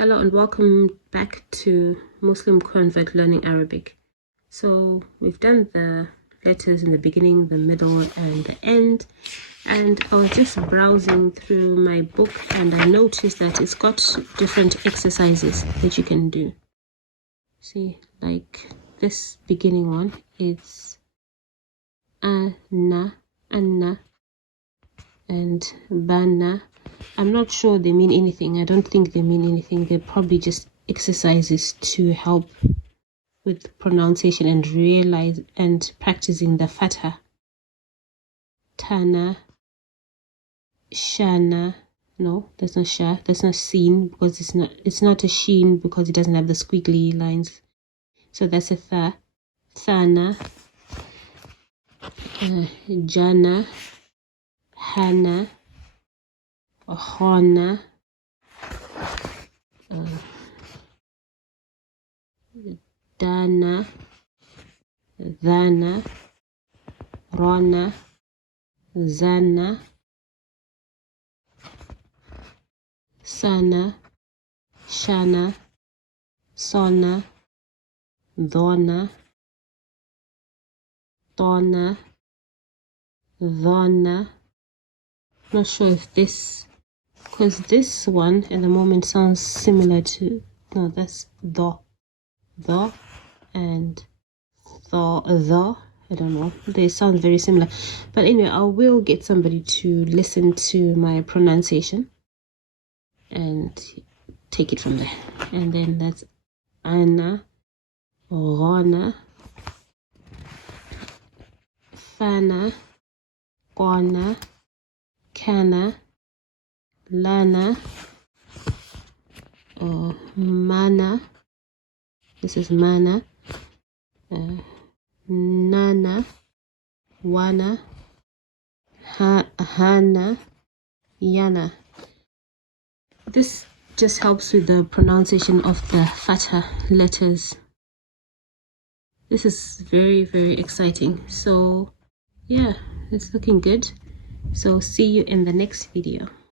Hello and welcome back to Muslim Convert Learning Arabic. So we've done the letters in the beginning, the middle and the end, and I was just browsing through my book and I noticed that it's got different exercises that you can do. See, like this beginning one, it's anna, anna, and bana. I'm not sure they mean anything. I don't think they mean anything. They're probably just exercises to help with pronunciation and realize and practicing the Fatha. Tana, shana. No, that's not sha. That's not seen because it's not a sheen because it doesn't have the squiggly lines. So that's a tha. Thana, jana, hana, khana, dana, dhana, rana, zana, sana, shana, sona, dona, dona, dhana. Not sure if this, because this one at the moment sounds similar to, no, that's the and the. I don't know, they sound very similar, but anyway, I will get somebody to listen to my pronunciation and take it from there. And then that's ana, rana, fana, qana, kana, lana, mana. This is mana, nana, wana, hana, yana. This just helps with the pronunciation of the Fatha letters. This is very, very exciting. So yeah, it's looking good. So see you in the next video.